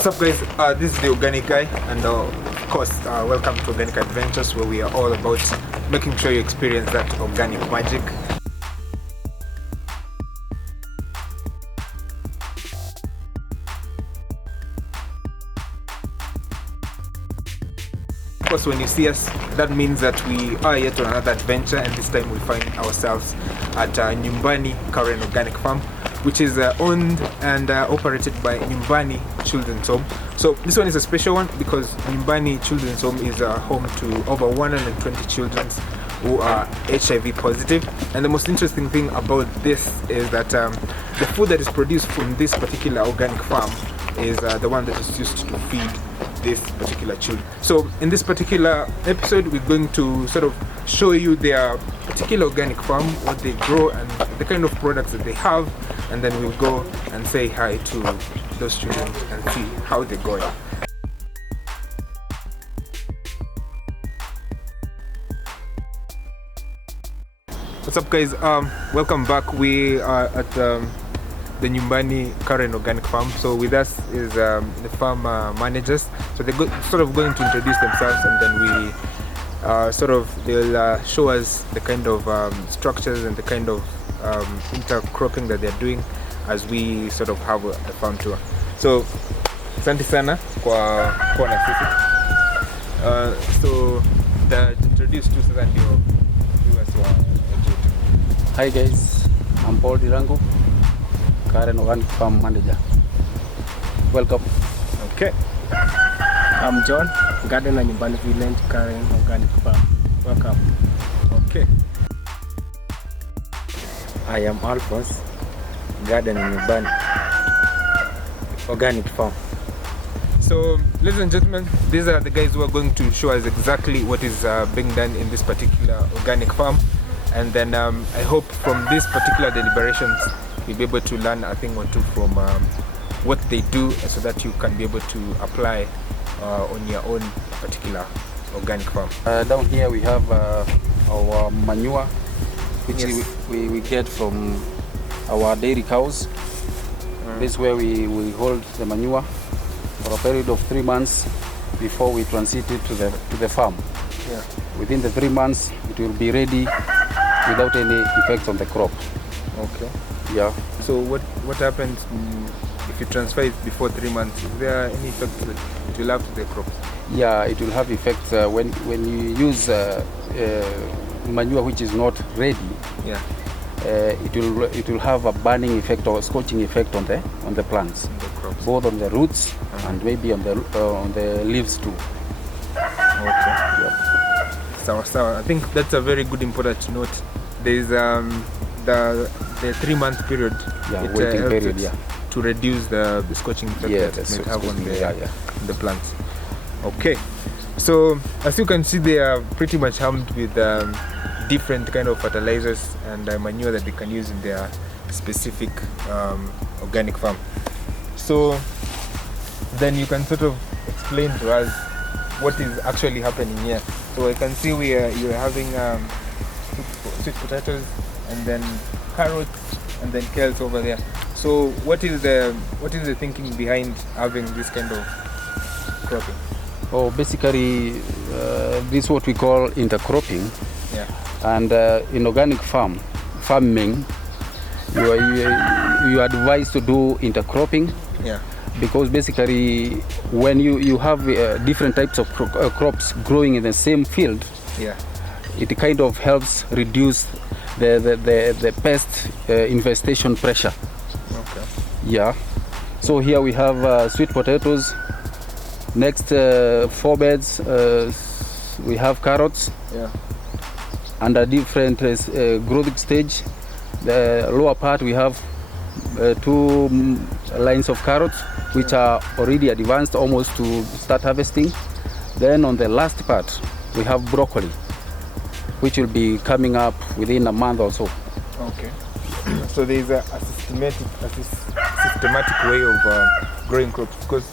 What's up, guys? This is the Organic Guy, and of course, welcome to Organic Adventures, where we are all about making sure you experience that organic magic. Of course, when you see us, that means that we are yet on another adventure, and this time we find ourselves at Nyumbani Karen Organic Farm, which is owned and operated by Nyumbani Children's Home. So this one is a special one because Nyumbani Children's Home is home to over 120 children who are HIV positive. And the most interesting thing about this is that the food that is produced from this particular organic farm is the one that is used to feed this particular children. So in this particular episode, we're going to sort of show you their particular organic farm, what they grow and the kind of products that they have, and then we'll go and say hi to those children and see how they're going. What's up, guys? Welcome back. We are at the Nyumbani Karen Organic Farm. So with us is the farm managers. So they're sort of going to introduce themselves, and then we they'll show us the kind of structures and the kind of intercropping that they're doing as we sort of have a farm tour. So asante sana kwa na sisi. So the introduce to sasa ndio viewers wa YouTube. Hi guys, I'm Paul Dirango, Karen Organic Farm Manager. Welcome. Okay. I'm John, Gardener Nyumbani Village, Karen Organic Farm. Welcome. Okay. I am Alphonse, Gardener Nyumbani Organic Farm. So, ladies and gentlemen, these are the guys who are going to show us exactly what is being done in this particular organic farm. And then I hope from these particular deliberations, you'll be able to learn a thing or two from what they do, so that you can be able to apply on your own particular organic farm. Down here we have our manure, which Yes. we get from our dairy cows. This is where we hold the manure for a period of 3 months before we transit it to the farm. Yeah. Within the 3 months, it will be ready without any effects on the crop. Okay. Yeah. So what happens if you transfer it before 3 months? Is there any effect that it will have to the crops? Yeah, it will have effects when you use manure which is not ready. Yeah. It will have a burning effect or scorching effect on the plants, In the crops. both on the roots and maybe on the leaves too. Okay. Yeah. So I think that's a very good important to note. There is the 3 month period. Yeah, it waiting helps period. it Yeah. to reduce the scorching effect Yeah, that it the may have on scorching, the plants. Okay. So as you can see, they are pretty much armed with different kind of fertilizers and manure that they can use in their specific organic farm. So then you can sort of explain to us what is actually happening here. So I can see you're having sweet potatoes, and then carrots, and then kales over there. So what is the thinking behind having this kind of cropping? Oh, basically, this is what we call intercropping. Yeah. And in organic farming, you are advised to do intercropping. Yeah. Because basically when you have different types of crops growing in the same field, Yeah. it kind of helps reduce the pest infestation pressure. Okay. Yeah. So here we have sweet potatoes. Next 4 beds we have carrots. Yeah. Under different growth stage. The lower part we have 2 lines of carrots, which are already advanced almost to start harvesting. Then on the last part we have broccoli, which will be coming up within a month or so. Okay. So there is a systematic way of growing crops, because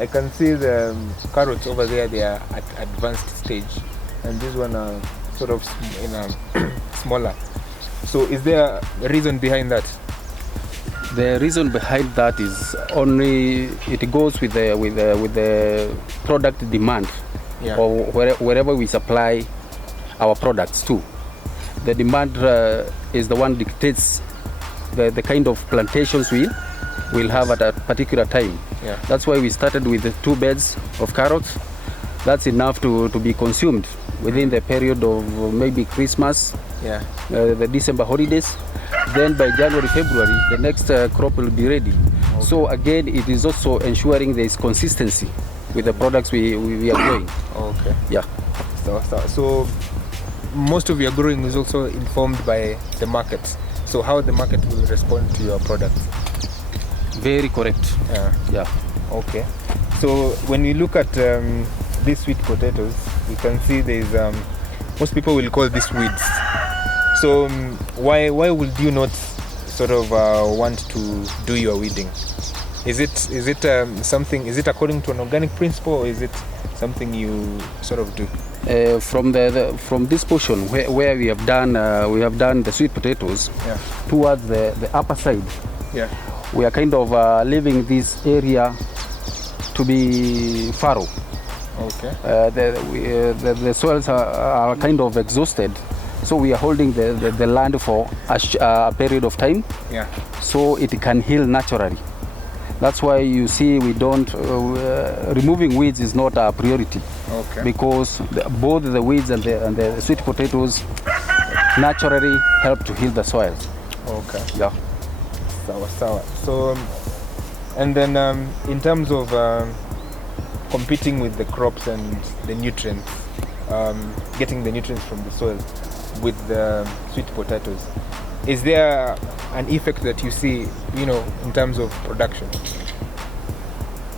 I can see the carrots over there, they are at advanced stage, and this one are sort of smaller. So is there a reason behind that? The reason behind that is only it goes with the product demand, Yeah. or wherever we supply our products to. The demand is the one dictates the kind of plantations we'll have at a particular time. Yeah. That's why we started with the 2 beds of carrots. That's enough to be consumed within the period of maybe Christmas, Yeah. the December holidays. Then by January, February, the next crop will be ready. So again, it is also ensuring there is consistency with the products we are growing. Okay. Yeah. So most of your growing is also informed by the market. So how the market will respond to your products. Very correct. Yeah. Okay. So when we look at these sweet potatoes, we can see there's most people will call this weeds. So why would you not sort of want to do your weeding? Is it something? Is it according to an organic principle, or is it something you sort of do? From this portion where we have done the sweet potatoes, Yeah. towards the upper side, Yeah. we are kind of leaving this area to be fallow. Okay. The soils are kind of exhausted, so we are holding the land for a period of time, Yeah. so it can heal naturally. That's why you see we don't removing weeds is not a priority, Okay. because both the weeds and the sweet potatoes naturally help to heal the soil. Okay. Yeah. Sawa. So and then in terms of competing with the crops and the nutrients, getting the nutrients from the soil with the sweet potatoes, is there an effect that you see, in terms of production?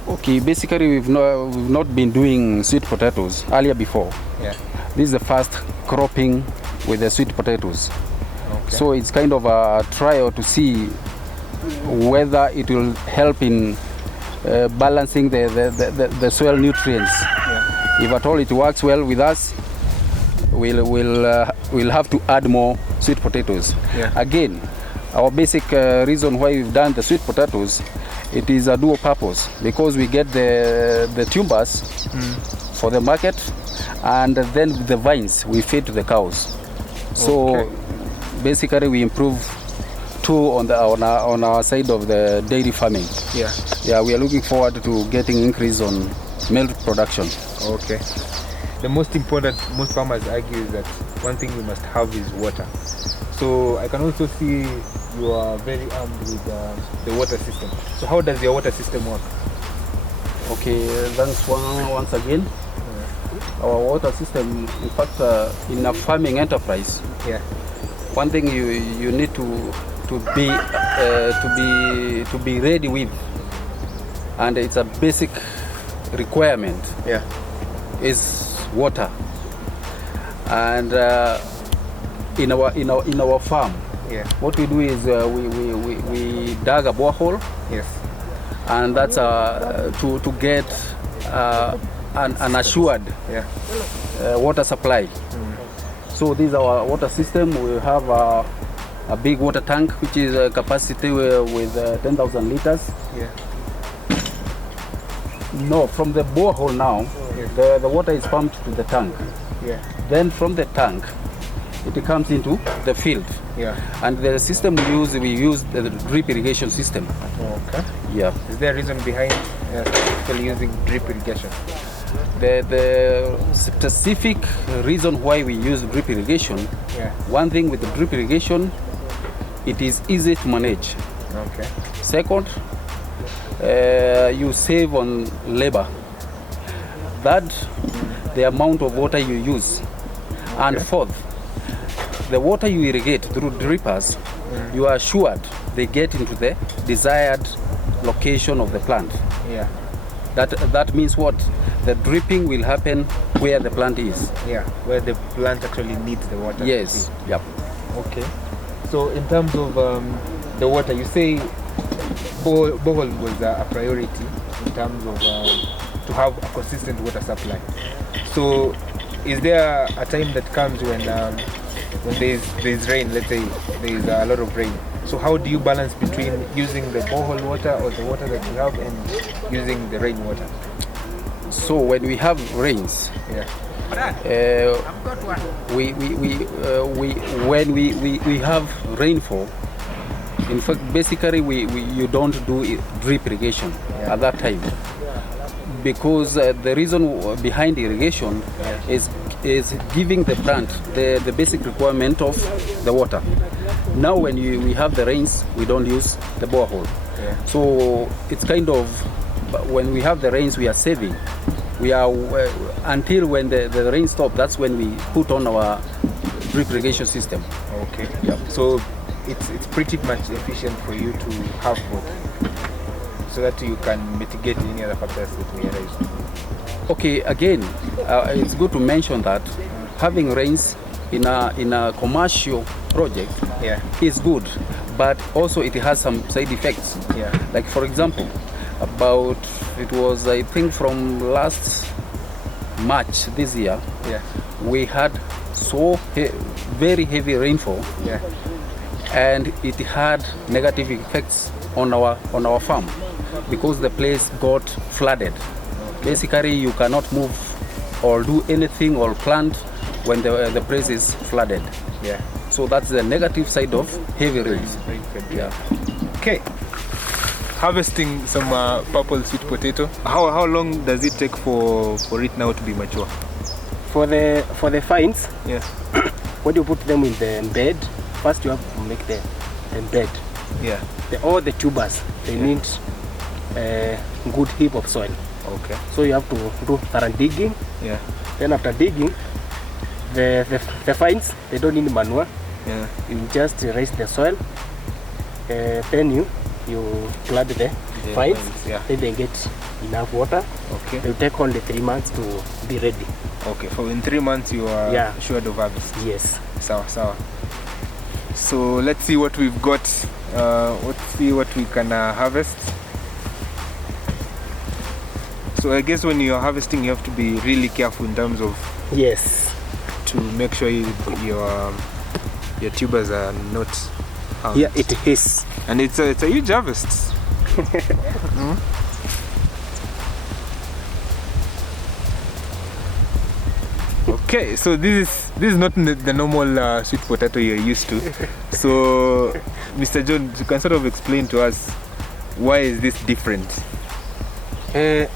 Okay, basically we've not been doing sweet potatoes earlier before. Yeah. This is the first cropping with the sweet potatoes. Okay. So it's kind of a trial to see whether it will help in balancing the soil nutrients. Yeah. If at all it works well with us, we'll have to add more sweet potatoes. Yeah. Again, our basic reason why we've done the sweet potatoes, it is a dual purpose, because we get the tubers for the market, and then the vines we feed to the cows. So Okay. basically we improve two on our side of the dairy farming. Yeah. Yeah, we are looking forward to getting increase on milk production. Okay. The most important, most farmers argue that one thing you must have is water. So I can also see you are very armed with the water system. So how does your water system work? Okay, thanks once again. Our water system, in fact, in a farming enterprise, Yeah. one thing you need to be ready with, and it's a basic requirement, Yeah. is water. And in our farm, Yeah. what we do is we dug a borehole, Yes. and that's to get an assured Yeah. water supply. So this is our water system. We have a big water tank, which is a capacity with 10,000 liters. Yeah. No, from the borehole now, the water is pumped to the tank. Yeah. Then from the tank, it comes into the field. Yeah. And the system we use the drip irrigation system. Okay. Yeah. Is there a reason behind specifically using drip irrigation? The specific reason why we use drip irrigation, Yeah. one thing with the drip irrigation, it is easy to manage. Okay. Second, you save on labor. That the amount of water you use. And Okay. fourth, the water you irrigate through drippers, you are assured they get into the desired location of the plant. Yeah. That means what? The dripping will happen where the plant is. Yeah. Where the plant actually needs the water. Yes. Yep. Okay. So in terms of the water, you say borehole was a priority in terms of to have a consistent water supply. So is there a time that comes when there's rain, let's say there's a lot of rain, So how do you balance between using the borehole water or the water that you have and using the rainwater? So when we have rains, Yeah. when we have rainfall, in fact, basically you don't do drip irrigation at that time, because the reason behind irrigation is giving the plant the basic requirement of the water. Now when we have the rains, we don't use the borehole. Yeah. So it's kind of, when we have the rains, we are saving. We are until when the rain stops, that's when we put on our drip irrigation system. Okay. Yeah. So it's pretty much efficient for you to have both, so that you can mitigate any other factors that may arise. Okay, again, it's good to mention that having rains in a commercial project is good, but also it has some side effects. Yeah. Like for example, it was I think from last March this year, we had very heavy rainfall, and it had negative effects on our farm because the place got flooded. Basically, you cannot move or do anything or plant when the place is flooded. Yeah. So that's the negative side of heavy rains. Yeah. Okay. Harvesting some purple sweet potato. How long does it take for it now to be mature? For the vines, Yeah. when you put them in the bed, first you have to make the bed. Yeah. All the tubers, they need a good heap of soil. Okay. So you have to do thorough digging. Yeah. Then after digging, the vines, they don't need manure. Yeah. You just raise the soil. Then you plant the vines. Yeah. Then they get enough water. Okay. It will take only 3 months to be ready. Okay. For in 3 months you are assured of harvest. Yes. Sawa. So let's see what we've got. Let's see what we can harvest. So I guess when you're harvesting, you have to be really careful in terms of to make sure your tubers are not harmed. Yeah, it is. And it's a huge harvest. Okay, so this is not the normal sweet potato you're used to. So, Mr. John, you can sort of explain to us why is this different? The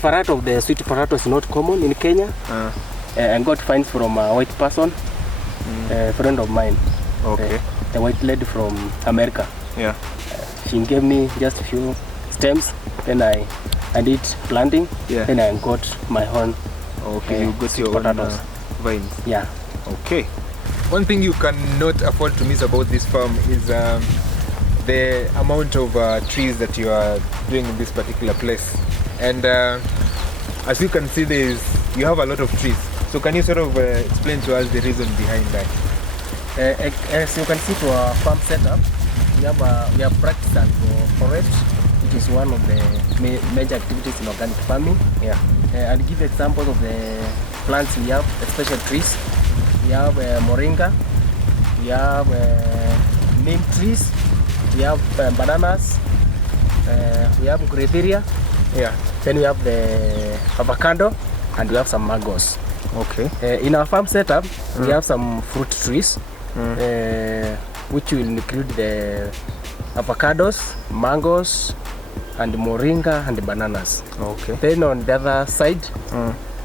variety of the sweet potato is not common in Kenya. I got finds from a white person, a friend of mine. Okay. The white lady from America. Yeah. She gave me just a few stems. Then I did planting. Yeah. Then I got my own. Okay, you got sweet your own potatoes. vines. Yeah. Okay. One thing you cannot afford to miss about this farm is the amount of trees that you are doing in this particular place. And as you can see, you have a lot of trees. So can you sort of explain to us the reason behind that? As you can see to our farm setup, we have practiced forage, which is one of the major activities in organic farming. Yeah. I'll give examples of the plants we have, special trees. We have moringa, we have neem trees, we have bananas, we have grevillea. Yeah. Then we have the avocado, and we have some mangoes. Okay. In our farm setup, we have some fruit trees, which will include the avocados, mangoes, and moringa and bananas. Okay. Then on the other side,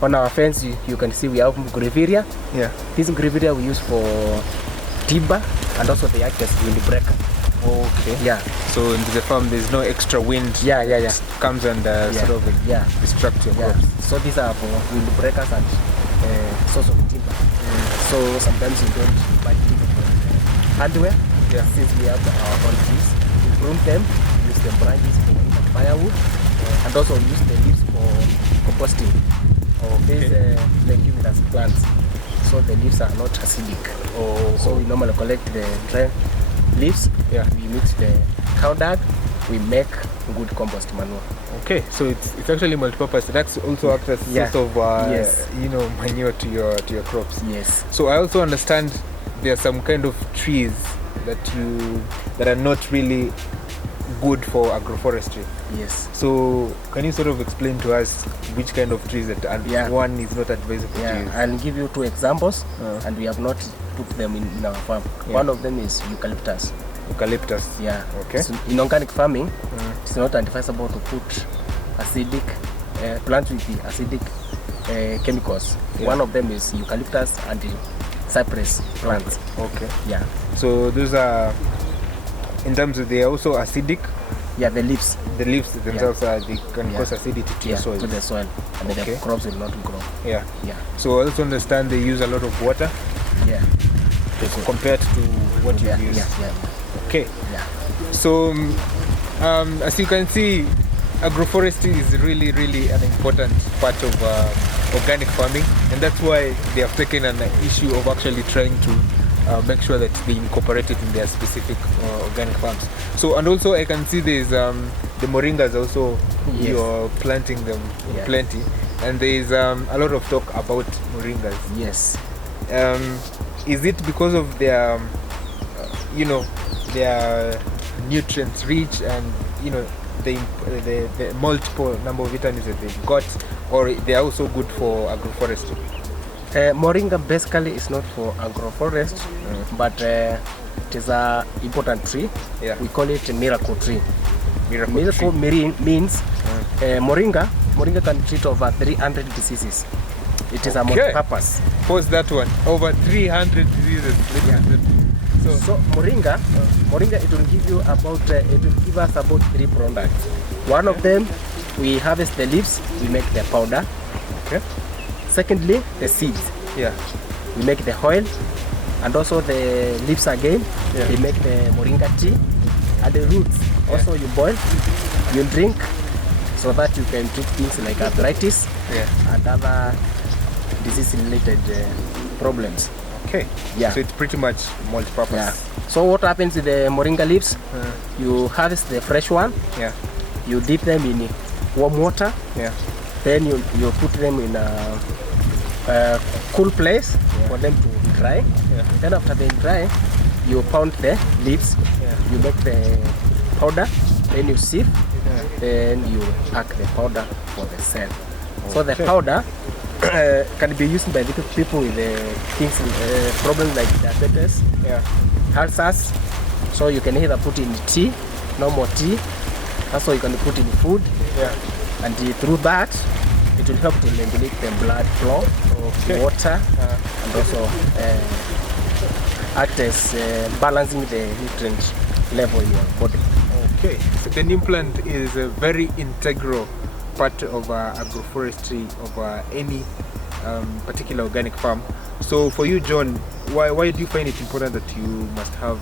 on our fence, you can see we have grevillea. Yeah. This grevillea we use for timber, and also they act as windbreaker. Okay. Yeah. So into the farm, there's no extra wind. Yeah. That comes and sort of distract your crops. So these are for windbreakers and source of timber. So sometimes you don't buy timber from hardware. Yeah. Since we have our own trees, we prune them, use the branches for firewood, and also use the leaves for composting. These leguminous plants, so the leaves are not acidic. So we normally collect the dry leaves. Yeah. We mix the cow dung. We make good compost manure. Okay, so it's actually multi-purpose. That's also acts as Yeah. source of Yes. manure to your crops. Yes. So I also understand there are some kind of trees that are not really good for agroforestry. Yes. So can you sort of explain to us which kind of trees that Yeah. one is not advisable to Yeah, use? I'll give you 2 examples, and we have not put them in our farm. Yeah. One of them is eucalyptus. Eucalyptus. Yeah. Okay. So in organic farming, it's not advisable to put acidic plants with the acidic chemicals. Yeah. One of them is eucalyptus and the cypress plants. Okay. Yeah. So those are, in terms of, they are also acidic. Yeah, the leaves. The leaves themselves they can Yeah. cause acidity to Yeah, the soil. to the soil, and Okay. the crops will not grow. Yeah. Yeah. So I also understand they use a lot of water Yeah. compared to what you Yeah. use. Yeah. Yeah. Okay. Yeah. So as you can see, agroforestry is really, really an important part of organic farming, and that's why they have taken an issue of actually trying to make sure that they incorporate it in their specific organic farms. So, and also I can see there's the moringas also. Yes. You're planting them Yeah. plenty, and there's a lot of talk about moringas. Yes. Is it because of their their nutrients rich, and the multiple number of vitamins that they've got, or they are also good for agroforestry? Moringa basically is not for agroforest, but it is a important tree. Yeah. We call it a miracle tree. Miracle tree. Means moringa can treat over 300 diseases. It is a Okay. multi-purpose. Post that one. Over 300 diseases. Yeah. So moringa, it will give you about it will give us about 3 products. One of them, we harvest the leaves, we make the powder. Okay. Secondly, the seeds, Yeah. we make the oil, and also the leaves again, Yeah. we make the moringa tea, and the roots also you boil, you drink, so that you can treat things like arthritis Yeah. and other disease-related problems. Okay. Yeah. So it's pretty much multi-purpose. Yeah. So what happens with the moringa leaves? You harvest the fresh one, Yeah. you dip them in warm water, Yeah. then you put them in a cool place for them to dry. Yeah. Then after they dry, you pound the leaves, Yeah. you make the powder, then you sieve, Yeah. then you pack the powder for the sale. So the Okay. powder can be used by people with things problems like diabetes, Yeah. ulcers. So you can either put in tea, normal tea, also you can put in food, Yeah. and through that it will help to regulate the blood flow, Okay. water, and also act as balancing the nutrient level in your body. Okay. So the neem plant is a very integral part of agroforestry of any particular organic farm. So for you, John, why do you find it important that you must have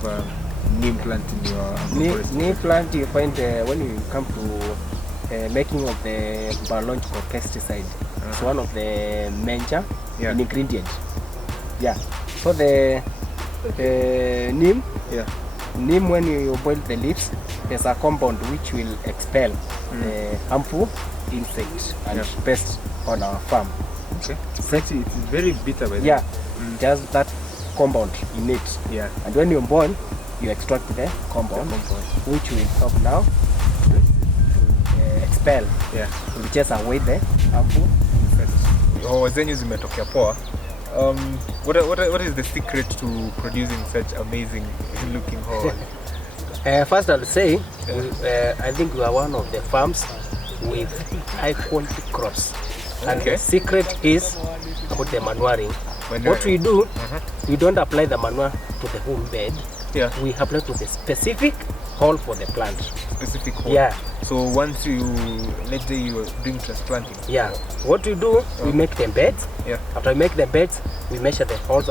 neem plant in your agroforestry? Neem plant you find when you come to making of the biological pesticide. It's one of the major Yeah. ingredient. Yeah. So the neem, Yeah. neem when you boil the leaves, there's a compound which will expel harmful insects and Yeah. pests on our farm. Okay. It's very bitter, by the Yeah, way. just that compound in it. Yeah. And when you boil, you extract the compound, which will help now to expel, Yeah. to chase away the harmful. Oh, zenyu zimetokea poa. What is the secret to producing such amazing looking hoa? First, I'll say, I think we are one of the farms with high quality crops. And Okay. the secret is about the manuring. What Manuring. we do, we don't apply the manure to the whole bed. Yeah. We apply to the specific hole for the plant. Specific hole. Yeah. So once let's say you are doing transplanting. Yeah. What we do, we make the beds. Yeah. After we make the beds, we measure the holes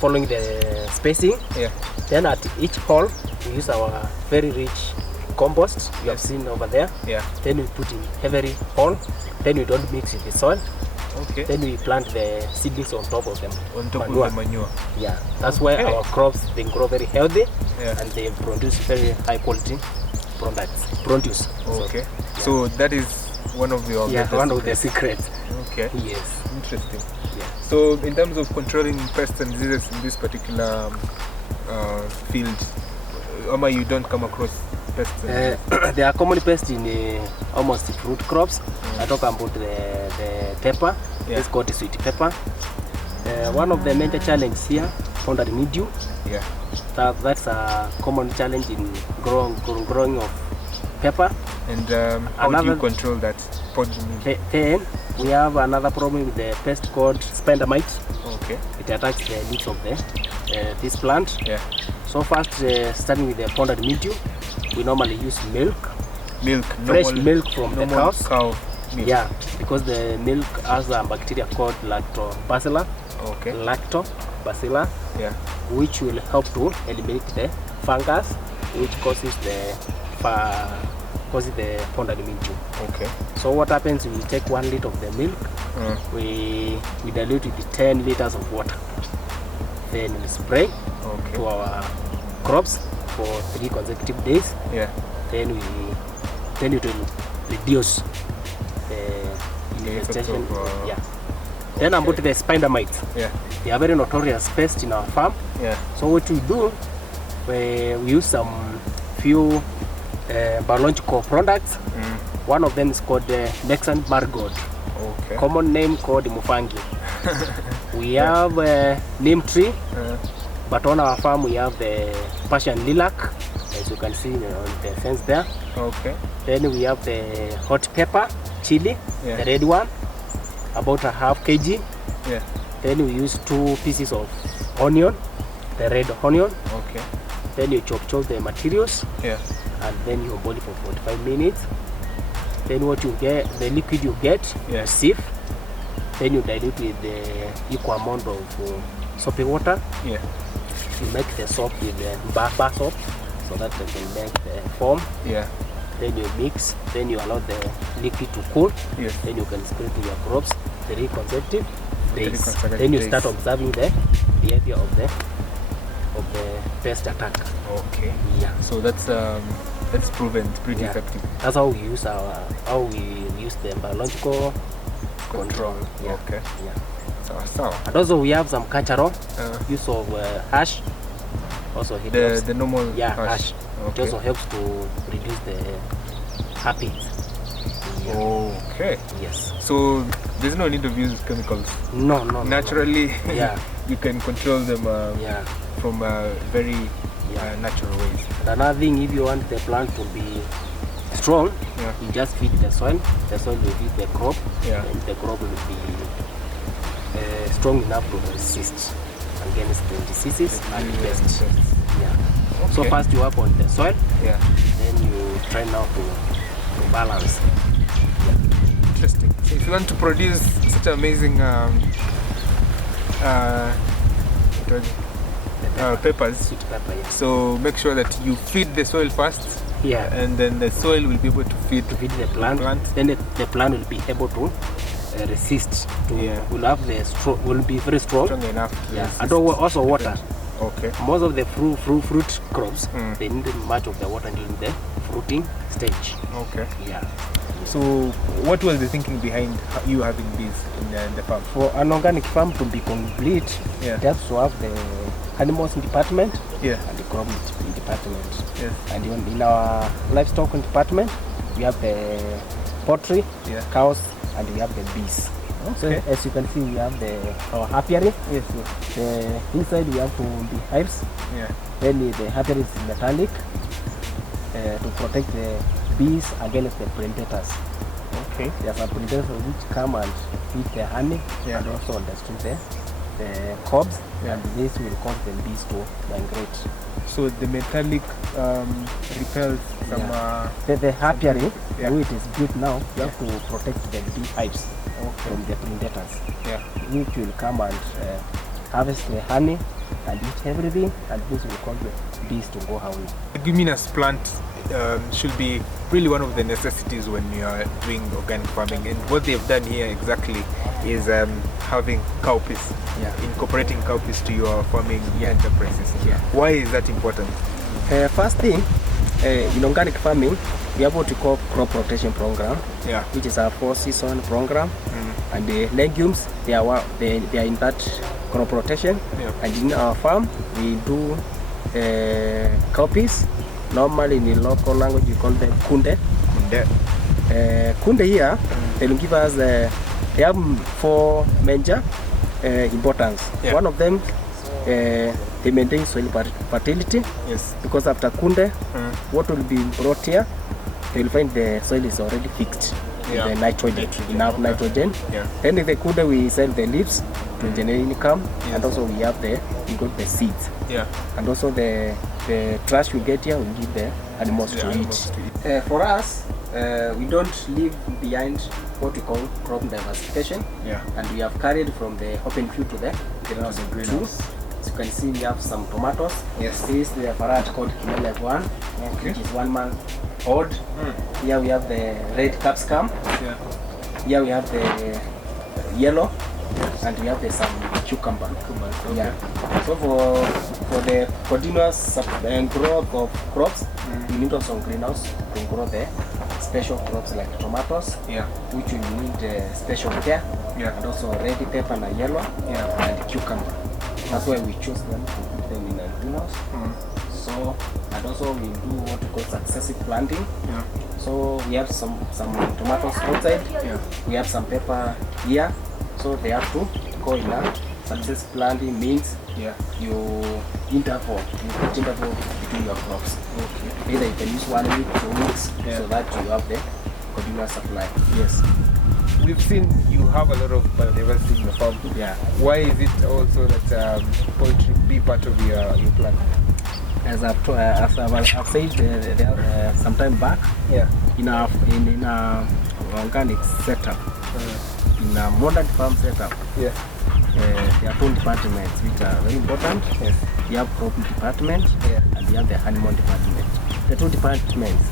following the spacing. Yeah. Then at each hole, we use our very rich compost you have seen over there. Yeah. Then we put in every hole. Then we don't mix with the soil. Okay. Then we plant the seedlings on top of them. On top manure. of the manure. Yeah, that's why Okay. our crops, they grow very healthy. Yeah. And they produce very high quality produce. Okay. So that is one of your Yeah, better one of the secrets. secrets. Okay, Yes. interesting. Yeah. So in terms of controlling pests and diseases in this particular field, Oma, you don't come across pests? There are common pests in almost fruit crops. I talk about the pepper. Yeah. It's called sweet pepper. One of the major challenges here, powdery mildew. Yeah. That's a common challenge in growing of pepper. And how do you Another- control that? Then we have another problem with the pest called spider mite. Okay. It attacks the leaves of this plant. Yeah. So first, starting with the powdered mildew, we normally use milk, Milk. fresh normal- milk from the normal cows. cow milk. Yeah, because the milk has a bacteria called lactobacillus, Okay. Yeah. which will help to eliminate the fungus, which causes the powdered mildew. Okay. So what happens? We take 1 liter of the milk, we dilute it with 10 liters of water. Then we spray Okay. to our crops for 3 consecutive days. Yeah. Then it will reduce the The effect infestation. of, Yeah. Then about the spider mites. Yeah. They are very notorious pest in our farm. Yeah. So what we do, we use some few biological products. One of them is called Mexican marigold. Okay. Common name called Mufangi. We have neem tree, but on our farm we have the Persian lilac, as you can see on the fence there. Okay. Then we have the hot pepper, chili, Yeah. the red one, about a half kg. Yeah. Then we use 2 pieces of onion, the red onion. Okay. Then you chop the materials, Yeah. and then you boil it for 45 minutes. Then what you get, the liquid you get, Yeah. you sieve. Then you dilute with the equal amount of soapy water. Yeah. You make the soap with the bar soap, so that they can make the foam. Yeah. Then you mix. Then you allow the liquid to cool. Yes. Then you can spray to your crops 3 consecutive days. consecutive Then you days. start observing the behavior of the pest attack. Okay. Yeah. So that's proven pretty Yeah. effective. That's how we use the biological control. Yeah. Okay. Yeah. So And also we have some cultural uh, use of hash. Also it the helps. the normal Yeah, hash. hash. It Okay. also helps to reduce the herpes. Okay. Yes. So there's no need of use chemicals. No. Naturally, Yeah. you can control them Yeah. from very Yeah. natural ways. And another thing, if you want the plant to be strong, Yeah. you just feed the soil. The soil will feed the crop, Yeah. and the crop will be strong enough to resist against the diseases and pests. Yeah. So Okay. first you work on the soil, Yeah. then you try now to balance. Interesting. So if you want to produce such amazing peppers, Sweet pepper, yes. so make sure that you feed the soil first, Yeah. and then the soil will be able to feed To feed the plant, plant. then the plant will be able to resist. Yeah. Will be very strong. strong enough. To Yeah. resist And also the water. pest. Okay. Most of the fruit crops, Mm. they need much of the water during the fruiting stage. Okay. Yeah. So what was the thinking behind you having these in the farm? For an organic farm to be complete, Yeah. you have to have the animals department Yeah. and the crop department. Yes. And even in our livestock department, we have the poultry, Yeah. cows, and we have the bees. Okay. So as you can see, we have our apiary. Yes. The inside we have 2 beehives. Yeah. Then the apiary is metallic to protect the bees against the predators. Okay. There are some predators which come and eat the honey Yeah. and also destroy the cobs, Yeah. and this will cause the bees to migrate. So the metallic repels some. Yeah. The apiary, Yeah. the way it is built now, you have to protect the beehives from the predators, Yeah. which will come and harvest the honey and eat everything, and this will cause the bees to go away. Leguminous plant should be really one of the necessities when you are doing organic farming, and what they've done here exactly is having cowpeas, incorporating cowpeas to your farming enterprises. Yeah. Why is that important? First thing, in organic farming, we have what we call crop rotation program, Yeah. which is a 4-season program. And the legumes, they are in that crop rotation. Yeah. And in our farm, we do cowpeas. Normally in local language, we call them kunde. Kunde here, they will give us, they have 4 major importance. Yeah. One of them, they maintain soil fertility. Yes. Because after kunde, what will be brought here, they will find the soil is already fixed. Yeah. The nitrogen, enough nitrogen. Yeah. Then with the kunde, we sell the leaves to generate income, Yes. and also we got the seeds, Yeah. and also the trash we get here, we give the animals The to animals eat. For us, we don't leave behind what we call crop diversification, Yeah. and we have carried from the open field to the greenhouse. As you can see, we have some tomatoes. Yes. This is the variety called Kimele 1, Okay. which is 1 month old. Here we have the red capsicum. Yeah. Here we have the yellow, and we have the some cucumber. Yeah. So for the continuous growth of crops, we need also greenhouse to grow the special crops like tomatoes, Yeah. which will need special care, Yeah. and also red pepper and yellow, Yeah. and cucumber. That's why we choose them to put them in a greenhouse. So, and also we do what we call successive planting. Yeah. So we have some tomatoes outside. Yeah. We have some pepper here. So they have to go in a successive planting means Yeah. you put interval between your crops. Okay. Either you can use 1 week, 2 weeks, Yeah. so that you have the continuous supply. Yes. We've seen you have a lot of biodiversity in the farm. Yeah. Why is it also that poultry be part of your plan? As I've said some time back, Yeah. in a organic setup, in a modern farm setup, Yeah. there are 2 departments which are very important. Yes. We have crop department, Yeah. and we have the animal department. The 2 departments,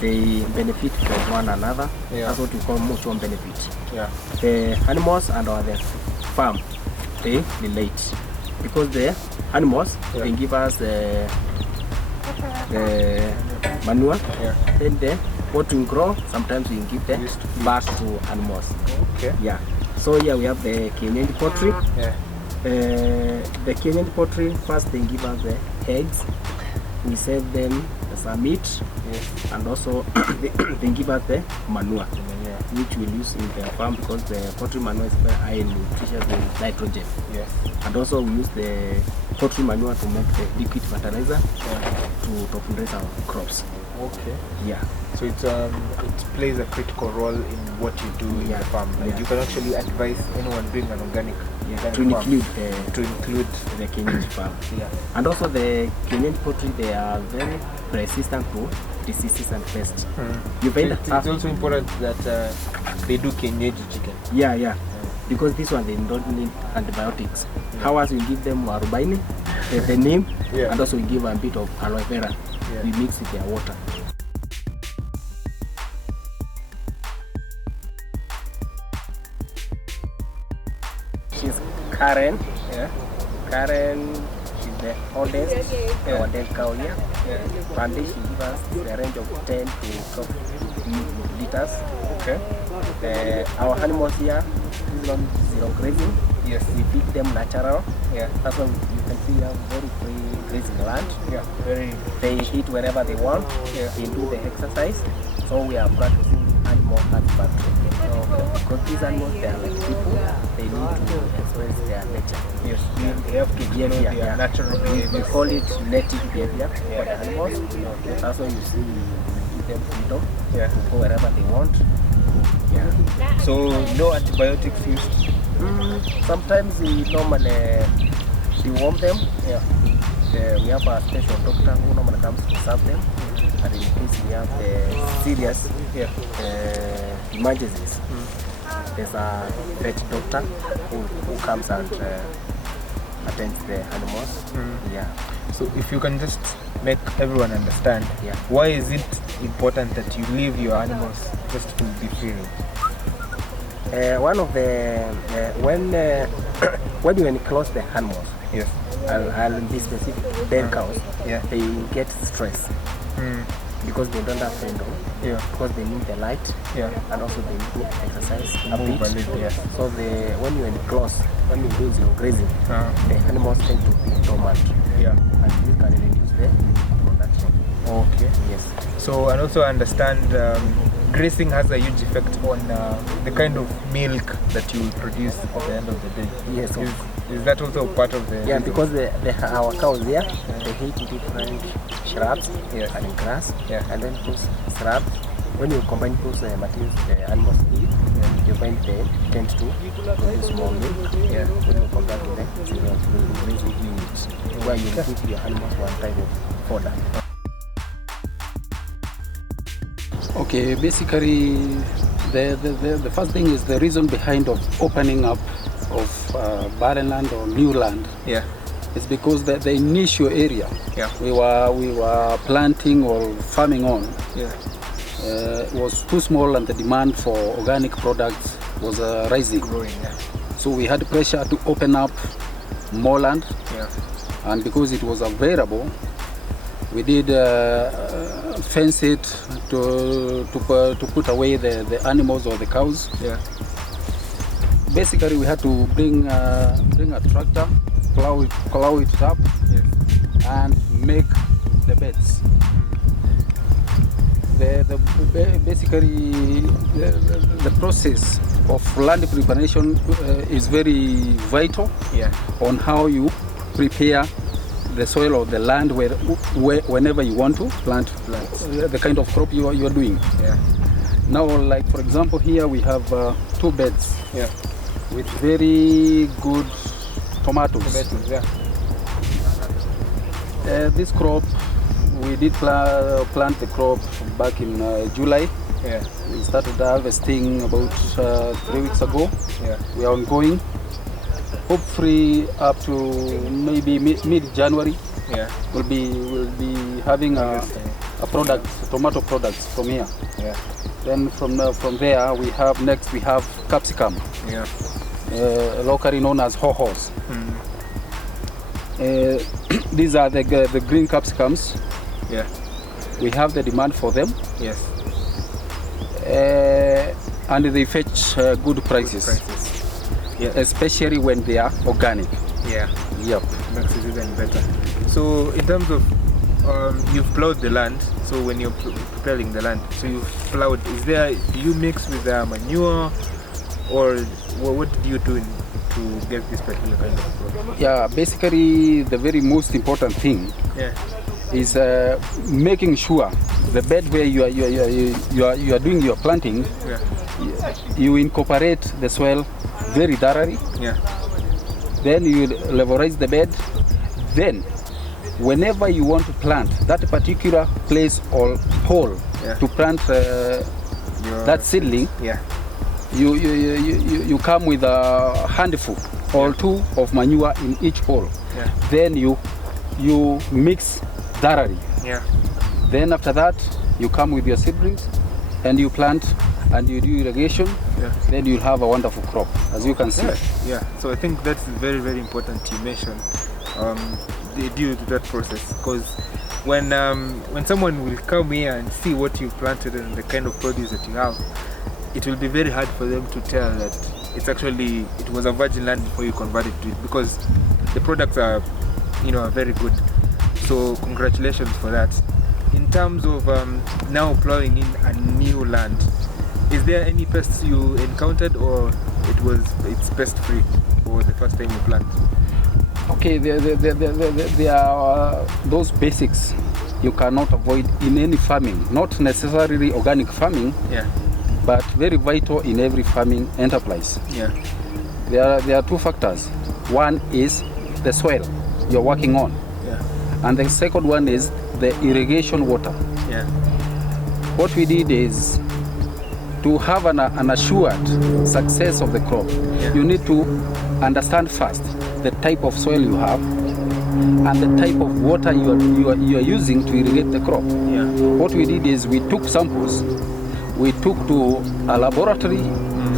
they benefit from one another. Yeah. That's what we call mutual benefit. Yeah. The animals and the farm, they relate, because the animals, Yeah. they give us manure. Yeah. Then what we grow, sometimes we give the Used to back to animals. Okay. Yeah. So here we have the Kenyan poultry. Yeah. The Kenyan poultry, first they give us the eggs. We sell them as a meat, Yes. and also they give us the manure, Yeah. which we use in the farm because the poultry manure is very high in nutrition and nitrogen. Yes. And also we use the poultry manure to make the liquid fertilizer Yeah. to fertilize our crops. Okay. Yeah. So it plays a critical role in what you do in Yeah. the farm. Like Yeah. you can actually advise anyone doing an organic Yeah. farm To include to include the Kenyan farm. yeah. And also the Kenyan poultry, they are very resistant to diseases and pests. You find It's that also important that they do kienyeji chicken. yeah. Because this one they don't need antibiotics. Ours we give them arubaini, the neem, Yeah. and also we give a bit of aloe vera. Yeah. We mix with their water. She's Karen. Yeah. Karen is the oldest, our dead cow here. Yeah. And she gives us the range of 10 to 12 liters. Okay. Our animals here is on zero grazing. Yes. We feed them natural. Yeah. That's why you can see we have very free grazing land. Yeah. Very. They eat wherever they want. Yeah. They do the exercise. So we are practicing animal husbandry. Because these animals, they are like people. They need to express their nature. Yes. They have to Yeah, know yeah, their yeah. natural We behavior. call it native behavior for the animals. That's why you see we give them freedom Yeah. to go wherever they want. Yeah. So no antibiotics used. Sometimes we normally deworm them. Yeah. We have a special doctor who normally comes to serve them. And in case we have serious Yeah. emergencies, there's a vet doctor who comes and attends the animals. Yeah. So if you can just make everyone understand, Yeah. why is it important that you leave your animals just to be free? One of the when you enclose the animals, Yes. I'll be specific, dead cows, Yeah. they get stress. because they don't have freedom. Yeah. Because they need the light. Yeah. And also they need to exercise a Move a bit. little, yeah. So when you enclose, when you do zero grazing, the animals tend to be dormant. Yeah. And this can reduce the production. Okay. Yes. So, and also understand grazing has a huge effect on the kind of milk that you will produce at the end of the day. Yes. Is that also part of the Yeah, reason? because our cows there, they eat different shrubs and grass, and then those shrubs, when you combine those materials the animals eat, you find they tend to produce more milk. Yeah. When you compare to the cereals, grazing units, where you give your animals one type of fodder. Okay, basically, the first thing is the reason behind of opening up of barren land or new land. Yeah. It's because the initial area we were planting or farming on was too small, and the demand for organic products was rising. Growing. Yeah. So we had pressure to open up more land, and because it was available, we did fence it to put away the animals or the cows. Yeah. Basically, we had to bring a tractor, plow it up, and make the beds. Basically, the process of land preparation is very vital on how you prepare the soil or the land whenever you want to plant the kind of crop you are doing. Yeah. Now, like for example, here we have 2 beds. Yeah. With very good tomatoes. This crop, we did plant the crop back in July. Yeah. We started harvesting about 3 weeks ago. Yeah. We are ongoing. Hopefully, up to maybe mid-January, we'll be having a product, tomato products from here. Yeah. Then from there, we have capsicum. Yeah. Locally known as ho-hos. These are the green capsicums. Yeah. We have the demand for them. Yes. And they fetch good prices. Yeah. Especially when they are organic. Yeah. Yep. Makes it even better. So in terms of you've plowed the land. So when you're preparing the land, so you've plowed. Do you mix with manure, or what do you do to get this particular kind of crop? Yeah. Basically, the very most important thing is making sure the bed where you are doing your planting, you incorporate the soil very thoroughly. Yeah. Then you levelize the bed. Then, whenever you want to plant that particular place or hole to plant that seedling, you come with a handful or 2 of manure in each hole. Yeah. Then you mix thoroughly. Yeah. Then after that, you come with your seedlings and you plant and you do irrigation. Yeah. Then you'll have a wonderful crop, as you can see. Yeah. So I think that's very, very important to mention. Due to that process, because when someone will come here and see what you've planted and the kind of produce that you have, it will be very hard for them to tell that it was a virgin land before you converted to it, because the products are very good. So congratulations for that. In terms of now plowing in a new land, is there any pests you encountered, or it's pest free for the first time you plant? Okay, there are those basics you cannot avoid in any farming, not necessarily organic farming, but very vital in every farming enterprise. Yeah. There are 2 factors. One is the soil you're working on, and the second one is the irrigation water. Yeah. What we did is to have an assured success of the crop, you need to understand first the type of soil you have and the type of water you are using to irrigate the crop. Yeah. What we did is we took samples, we took to a laboratory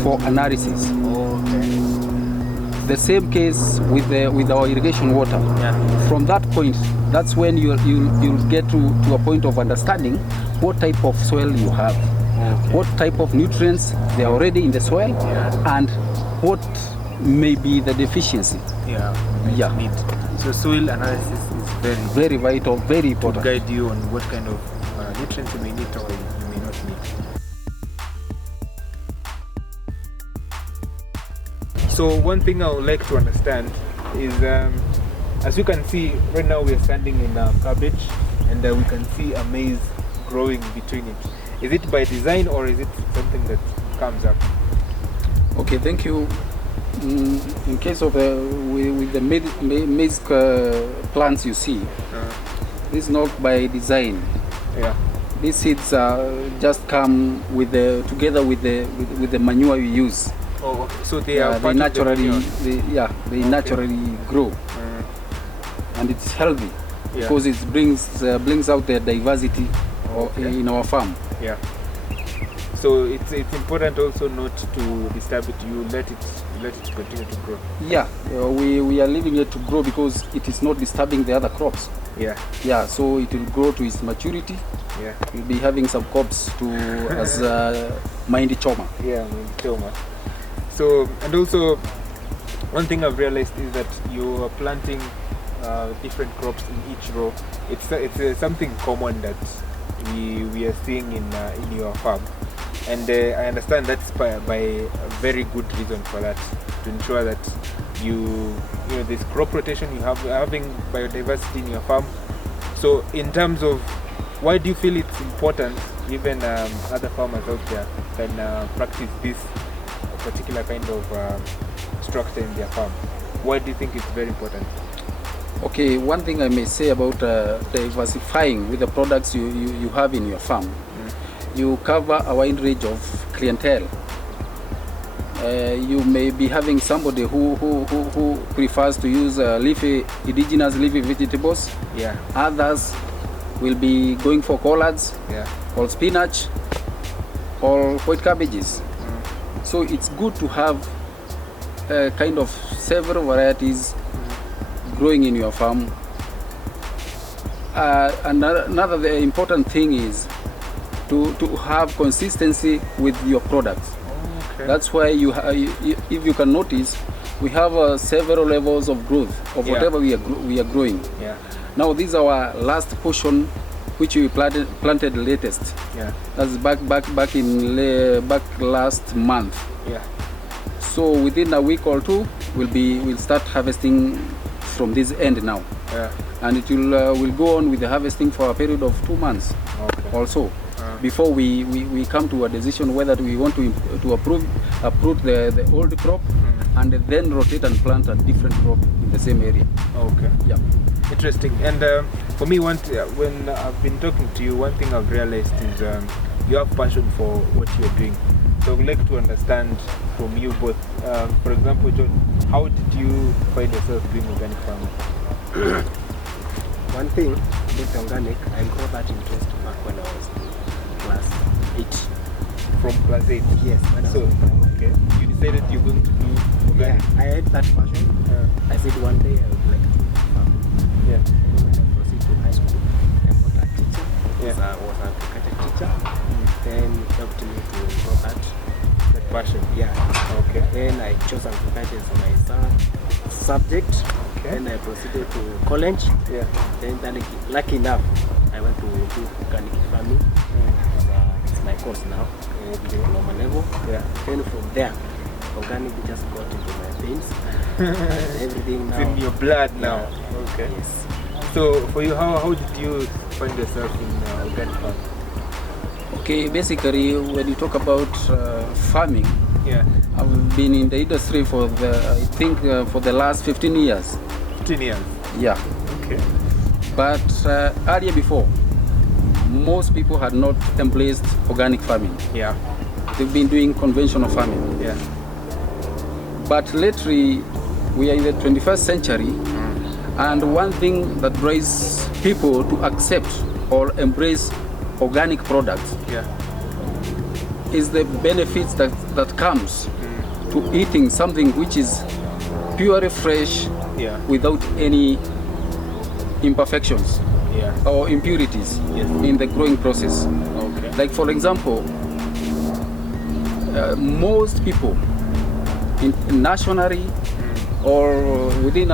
for analysis. The same case with our irrigation water. Yeah. From that point, That's when you'll get to a point of understanding what type of soil you have, what type of nutrients they are already in the soil, and what may be the deficiency. Yeah. Need. So soil analysis is very vital, very important. To guide you on what kind of nutrients you may need or you may not need. So one thing I would like to understand is, as you can see right now, we are standing in cabbage, and we can see a maize growing between it. Is it by design or is it something that comes up? Okay, thank you. In case of with the maize plants you see, this is not by design. Yeah. These seeds just come with together with the manure you use. Oh, so they are they naturally naturally grow, and it's healthy because it brings out the diversity in our farm. Yeah. So it's important also not to disturb it. You let it continue to grow. Yeah, we are leaving it to grow because it is not disturbing the other crops. Yeah. Yeah, so it will grow to its maturity. Yeah. We'll be having some crops as Mahindi Choma. Yeah, Mahindi Choma. So, and also one thing I've realized is that you are planting different crops in each row. It's something common that we are seeing in your farm, and I understand that's by a very good reason for that, to ensure that you know this crop rotation, you're having biodiversity in your farm. So in terms of why do you feel it's important, even other farmers out there can practice this particular kind of structure in their farm? Why do you think it's very important? Okay, one thing I may say about diversifying with the products you have in your farm, you cover a wide range of clientele. You may be having somebody who prefers to use indigenous leafy vegetables. Yeah. Others will be going for collards, or spinach, or white cabbages. So it's good to have kind of several varieties growing in your farm. Another important thing is to have consistency with your products. Okay. That's why if you can notice, we have several levels of growth of whatever we are growing. Yeah. Now this is our last portion, which we planted latest. Yeah. That's back last month. Yeah. So within a week or two, we'll start harvesting from this end now. Yeah. And it will go on with the harvesting for a period of 2 months. Okay. Also, before we come to a decision whether we want to uproot the old crop and then rotate and plant a different crop in the same area. Okay. Yeah. Interesting. And for me, when I've been talking to you, one thing I've realized is you have passion for what you're doing. So I'd like to understand from you both. For example, John, how did you find yourself doing organic farming? One thing with organic, I got that interest back when I was in class 8. From class 8? Yes. Okay. You decided you're going to do organic? Yeah, I had that passion. I said one day I would like to farm. Yeah. And when I proceeded to high school, I got a teacher. I was an agriculture teacher. Then he helped me to grow that Passion? Yeah. Okay. Then I chose agriculture as my subject. Okay. Then I proceeded to college. Yeah. Then lucky enough, I went to do organic farming. It's my course now, diploma level. Yeah. Then from there, organic just got into my veins. Everything now. It's in your blood now. Yeah. Okay. Yes. So for you, how did you find yourself in organic farming? Okay, basically, when you talk about farming, I've been in the industry for for the last 15 years. 15 years? Yeah. Okay. But earlier before, most people had not embraced organic farming. Yeah. They've been doing conventional farming. Yeah. But lately, we are in the 21st century, and one thing that drives people to accept or embrace organic products is the benefits that comes to eating something which is purely fresh without any imperfections Yeah. or impurities Yes. in the growing process. Okay. Like for example, most people nationally or within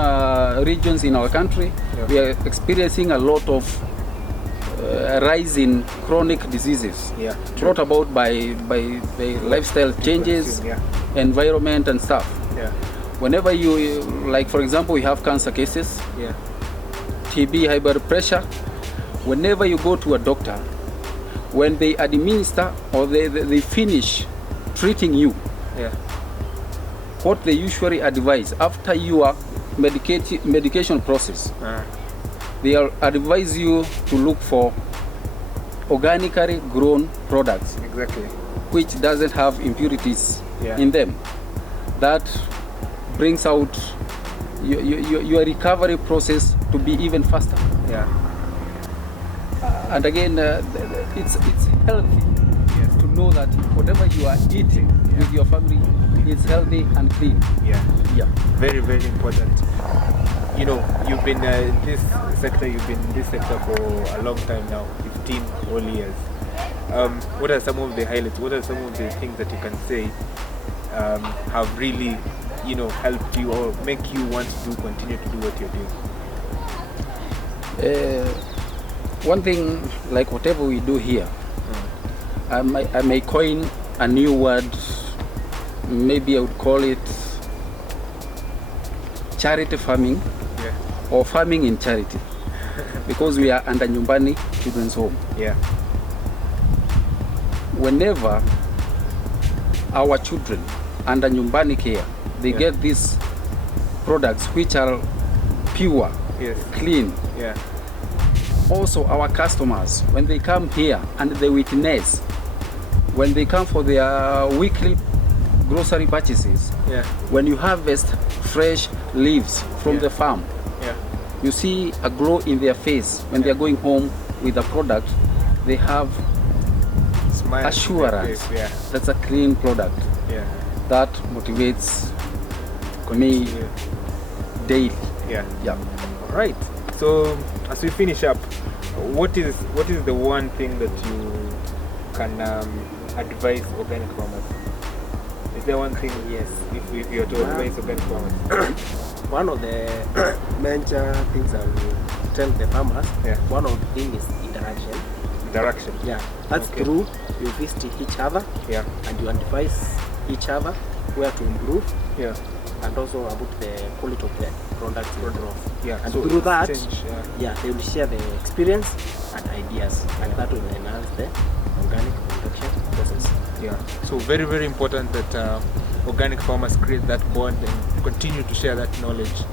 regions in our country, we are experiencing a lot of rise in chronic diseases Yeah. brought about by the lifestyle changes, Yeah. environment and stuff. Yeah. Whenever you, like for example, we have cancer cases, Yeah. TB, high blood pressure. Whenever you go to a doctor, when they administer or they finish treating you, Yeah. what they usually advise after your medication process, they advise you to look for organically grown products Exactly. which doesn't have impurities Yeah. in them. That brings out your recovery process to be even faster. Yeah. And again, it's healthy to know that whatever you are eating with your family is healthy and clean. Yeah. Yeah. Very, very important. You know, you've been in this sector. You've been in this sector for a long time now, 15 whole years. What are some of the highlights? What are some of the things that you can say have really, you know, helped you or make you want to continue to do what you're doing? One thing, like whatever we do here, I may coin a new word. Maybe I would call it charity farming, Yeah. or farming in charity, because we are under Nyumbani Children's Home. Yeah. Whenever our children under Nyumbani care, they Yeah. get these products which are pure, Yes. clean. Yeah. Also our customers, when they come here and they witness, when they come for their weekly grocery purchases, Yeah. when you harvest fresh leaves from Yeah. the farm, Yeah. you see a glow in their face when they are going home with the product. They have Smile. assurance Yeah. that's a clean product. Yeah. That motivates me Yeah. daily. Yeah. Yeah. All right. So as we finish up, what is the one thing that you can advise organic farmers? Is there one thing? Yes. If you are to advise organic farmers. One of the major things I will tell the farmers, Yeah. one of the things is interaction. Interaction. Yeah, that's Okay. true. You visit each other Yeah. and you advise each other where to improve Yeah. and also about the quality of the products you grow. Yeah. And So through that, exchange, yeah, they will share the experience and ideas, and that will enhance the organic production process. Yeah. So very, very important that organic farmers create that bond and continue to share that knowledge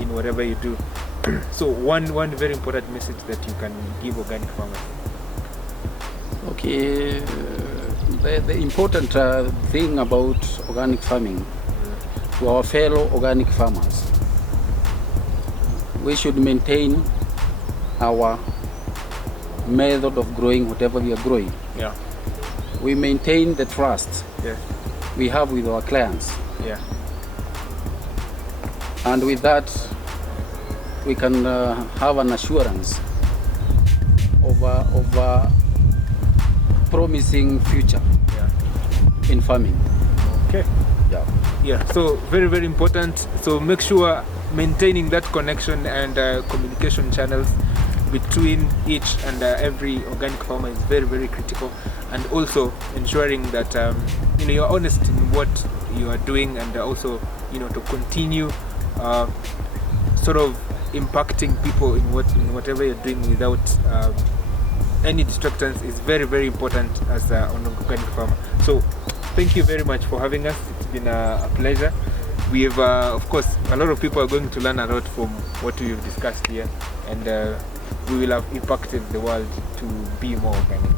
in whatever you do. So one very important message that you can give organic farmers. Okay. The important thing about organic farming, to our fellow organic farmers, we should maintain our method of growing whatever we are growing. Yeah. We maintain the trust Yeah. we have with our clients, Yeah. and with that we can have an assurance of a promising future Yeah. in farming. Okay. Yeah. Yeah. So very, very important. So make sure maintaining that connection and communication channels between each and every organic farmer is very, very critical, and also ensuring that you're honest in what you are doing, and also to continue sort of impacting people in whatever you're doing without any distractions is very, very important as an organic farmer. So thank you very much for having us. It's been a pleasure. We have, of course, a lot of people are going to learn a lot from what we've discussed here, and we will have impacted the world to be more organic.